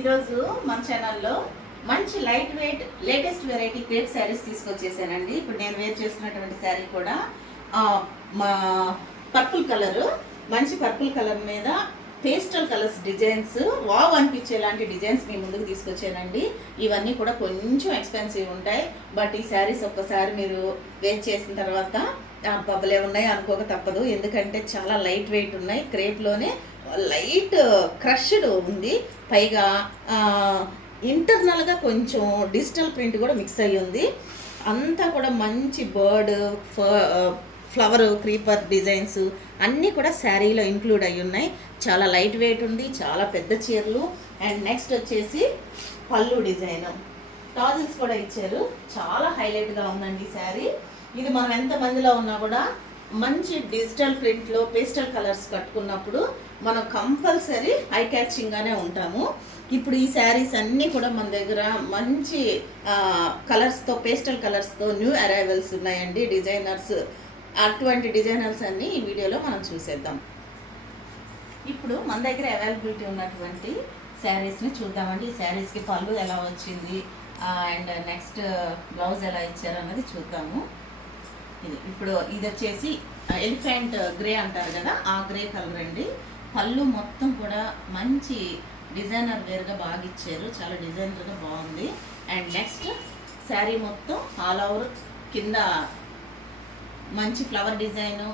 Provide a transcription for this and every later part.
ఈరోజు మన ఛానల్లో మంచి light weight latest variety crepe saris తీసుకొచ్చేసానండి. ఇప్పుడు నేను వేర్ చేసుకున్నటువంటి శారీ కూడా మా పర్పుల్ కలర్, మంచి పర్పుల్ కలర్ మీద పేస్టల్ కలర్స్ డిజైన్స్ వావ్ అనిపించేలాంటి డిజైన్స్ మీ ముందుకు తీసుకొచ్చానండి. ఇవన్నీ కూడా కొంచెం ఎక్స్పెన్సివ్ ఉంటాయి, బట్ ఈ శారీస్ ఒక్కసారి మీరు వేర్ చేసిన తర్వాత బబ్బలే ఉన్నాయి అనుకోక తప్పదు. ఎందుకంటే చాలా లైట్ వెయిట్ ఉన్నాయి, క్రేప్లోనే లైట్ క్రష్డ్ ఉంది, పైగా ఇంటర్నల్గా కొంచెం డిజిటల్ ప్రింట్ కూడా మిక్స్ అయ్యి ఉంది. అంతా కూడా మంచి బర్డ్, ఫ్లవర్, క్రీపర్ డిజైన్స్ అన్నీ కూడా శారీలో ఇంక్లూడ్ అయ్యి ఉన్నాయి. చాలా లైట్ వెయిట్ ఉంది, చాలా పెద్ద చీరలు. అండ్ నెక్స్ట్ వచ్చేసి పళ్ళు డిజైన్, టాజిల్స్ కూడా ఇచ్చారు. చాలా హైలైట్గా ఉందండి శారీ. ఇది మనం ఎంతమందిలో ఉన్నా కూడా మంచి డిజిటల్ ప్రింట్లో పేస్టల్ కలర్స్ కట్టుకున్నప్పుడు మనం కంపల్సరీ ఐ క్యాచింగ్గానే ఉంటాము. ఇప్పుడు ఈ శారీస్ అన్నీ కూడా మన దగ్గర మంచి కలర్స్తో, పేస్టల్ కలర్స్తో న్యూ అరైవల్స్ ఉన్నాయండి. డిజైనర్స్, అటువంటి డిజైనర్స్ అన్నీ ఈ వీడియోలో మనం చూసేద్దాం. ఇప్పుడు మన దగ్గర అవైలబిలిటీ ఉన్నటువంటి శారీస్ని చూద్దామండి. ఈ శారీస్కి పళ్ళు ఎలా వచ్చింది అండ్ నెక్స్ట్ బ్లౌజ్ ఎలా ఇచ్చారు అన్నది చూద్దాము. ఇప్పుడు ఇది వచ్చేసి ఎలిఫెంట్ గ్రే అంటారు కదా, ఆ గ్రే కలర్ అండి. పళ్ళు మొత్తం కూడా మంచి డిజైనర్ వేర్గా బాగా ఇచ్చారు, చాలా డిజైనర్గా బాగుంది. అండ్ నెక్స్ట్ శారీ మొత్తం ఆల్ ఓవర్ కింద మంచి ఫ్లవర్ డిజైను,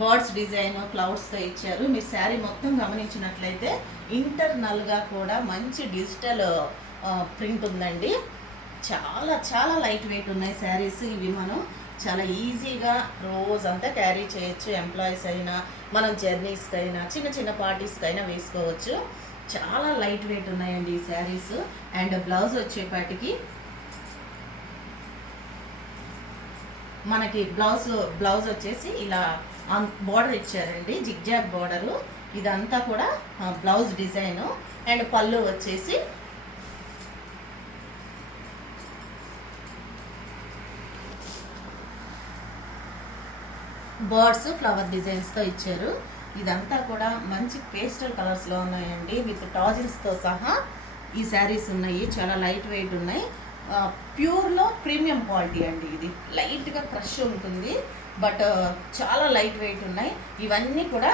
బర్డ్స్ డిజైన్, క్లౌడ్స్తో ఇచ్చారు. మీరు శారీ మొత్తం గమనించినట్లయితే ఇంటర్నల్గా కూడా మంచి డిజిటల్ ప్రింట్ ఉందండి. చాలా చాలా లైట్ వెయిట్ ఉన్నాయి శారీస్. ఇవి మనం చాలా ఈజీగా రోజంతా క్యారీ చేయొచ్చు. ఎంప్లాయీస్ అయినా, మనం జర్నీస్కి అయినా, చిన్న చిన్న పార్టీస్కి అయినా వేసుకోవచ్చు. చాలా లైట్ వెయిట్ ఉన్నాయండి ఈ శారీస్. అండ్ బ్లౌజ్ వచ్చేపాటికి మనకి బ్లౌజ్ వచ్చేసి ఇలా బార్డర్ ఇచ్చారండి, జిగ్జాగ్ బార్డరు. ఇదంతా కూడా బ్లౌజ్ డిజైను. అండ్ పళ్ళు వచ్చేసి బర్డ్స్, ఫ్లవర్ డిజైన్స్తో ఇచ్చారు. ఇదంతా కూడా మంచి పేస్టల్ కలర్స్లో ఉన్నాయండి, విత్ టాజిల్స్తో సహా ఈ శారీస్ ఉన్నాయి. చాలా లైట్ వెయిట్ ఉన్నాయి. ప్యూర్లో ప్రీమియం క్వాలిటీ అండి. ఇది లైట్గా క్రష్ ఉంటుంది, బట్ చాలా లైట్ వెయిట్ ఉన్నాయి. ఇవన్నీ కూడా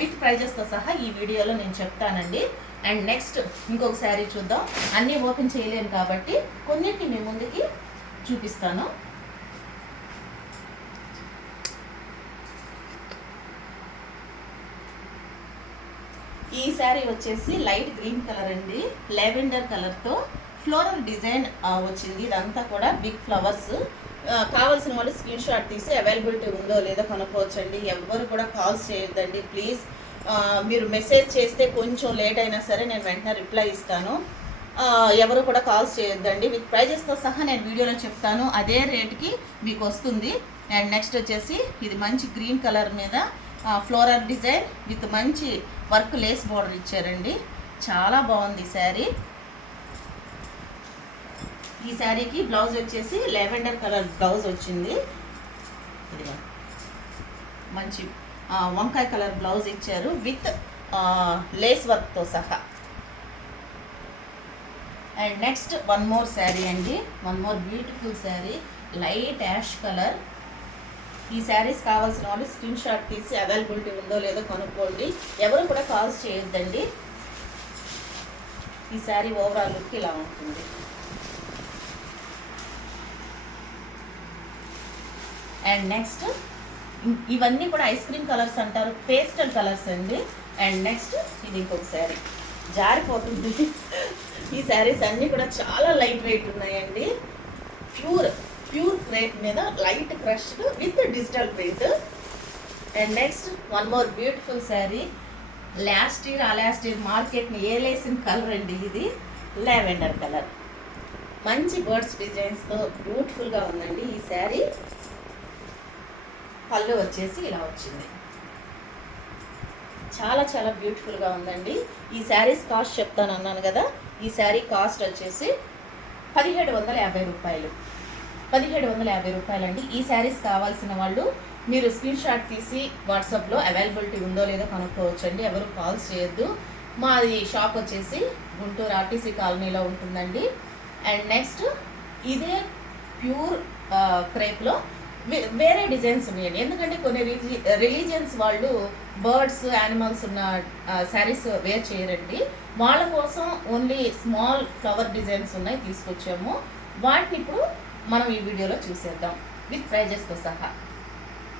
విత్ ప్రైజెస్తో సహా ఈ వీడియోలో నేను చెప్తానండి. అండ్ నెక్స్ట్ ఇంకొక శారీ చూద్దాం. అన్నీ ఓపెన్ చేయలేను కాబట్టి కొన్నిటిని మీ ముందుకి చూపిస్తాను. ఈ శారీ వచ్చేసి లైట్ గ్రీన్ కలర్ అండి, లావెండర్ కలర్తో ఫ్లోరల్ డిజైన్ వచ్చింది. ఇదంతా కూడా బిగ్ ఫ్లవర్స్. కావాల్సిన వాళ్ళు స్క్రీన్ షాట్ తీసి అవైలబిలిటీ ఉందో లేదో కనుక్కోవచ్చండి. ఎవరు కూడా కాల్స్ చేయొద్దండి ప్లీజ్. మీరు మెసేజ్ చేస్తే కొంచెం లేట్ అయినా సరే నేను వెంటనే రిప్లై ఇస్తాను. ఎవరు కూడా కాల్స్ చేయొద్దండి. విత్ ప్రైజెస్తో సహా నేను వీడియోలో చెప్తాను, అదే రేట్కి మీకు వస్తుంది. అండ్ నెక్స్ట్ వచ్చేసి ఇది మంచి గ్రీన్ కలర్ మీద ఫ్లోరల్ డిజైన్ విత్ మంచి వర్క్ లేస్ బార్డర్ ఇచ్చారండి. చాలా బాగుంది శారీ. ఈ శారీకి బ్లౌజ్ వచ్చేసి లావెండర్ కలర్ బ్లౌజ్ వచ్చింది. ఇదిగా మంచి వంకాయ కలర్ బ్లౌజ్ ఇచ్చారు విత్ లేస్ వర్క్తో సహా. And next one more sari అండి, one more beautiful sari, light ash colour. ఈ శారీస్ కావాల్సిన వాళ్ళు స్క్రీన్ షాట్ తీసి అవైలబిలిటీ ఉందో లేదో కనుక్కోండి. ఎవరు కూడా కాల్స్ చేయొద్దండి. ఈ శారీ ఓవరాల్ లుక్ ఇలా ఉంటుంది. అండ్ నెక్స్ట్ ఇవన్నీ కూడా ఐస్ క్రీమ్ కలర్స్ అంటారు, పేస్టల్ కలర్స్ అండి. అండ్ నెక్స్ట్ ఇది ఇంకొక శారీ, జారిపోతుంది. ఈ శారీస్ అన్నీ కూడా చాలా లైట్ వెయిట్ ఉన్నాయండి. ప్యూర్ క్రేప్ మీద light crushed with digital print. And next one more beautiful sari, last year మార్కెట్ని ఏలేసిన కలర్ అండి. ఇది లావెండర్ కలర్, మంచి బర్డ్స్ డిజైన్స్తో బ్యూటిఫుల్గా ఉందండి ఈ శారీ. పళ్ళు వచ్చేసి ఇలా వచ్చింది. చాలా చాలా బ్యూటిఫుల్గా ఉందండి. ఈ శారీస్ కాస్ట్ చెప్తాను అన్నాను కదా. ఈ శారీ కాస్ట్ వచ్చేసి 1750 రూపాయలు. 1750 రూపాయలండి. ఈ శారీస్ కావాల్సిన వాళ్ళు మీరు స్క్రీన్ షాట్ తీసి వాట్సాప్లో అవైలబిలిటీ ఉందో లేదో కనుక్కోవచ్చండి. ఎవరు కాల్స్ చేయొద్దు. మాది షాప్ వచ్చేసి గుంటూరు ఆర్టీసీ కాలనీలో ఉంటుందండి. అండ్ నెక్స్ట్ ఇదే ప్యూర్ క్రేప్లో వేరే డిజైన్స్ ఉన్నాయండి. ఎందుకంటే కొన్ని రిలీజియన్స్ వాళ్ళు బర్డ్స్ యానిమల్స్ ఉన్న శారీస్ వేర్ చేయరండి. వాళ్ళ కోసం ఓన్లీ స్మాల్ ఫ్లవర్ డిజైన్స్ ఉన్నాయి తీసుకొచ్చాము. వాటిని ఇప్పుడు మనం ఈ వీడియోలో చూసేద్దాం విత్ ప్రైజెస్తో సహా.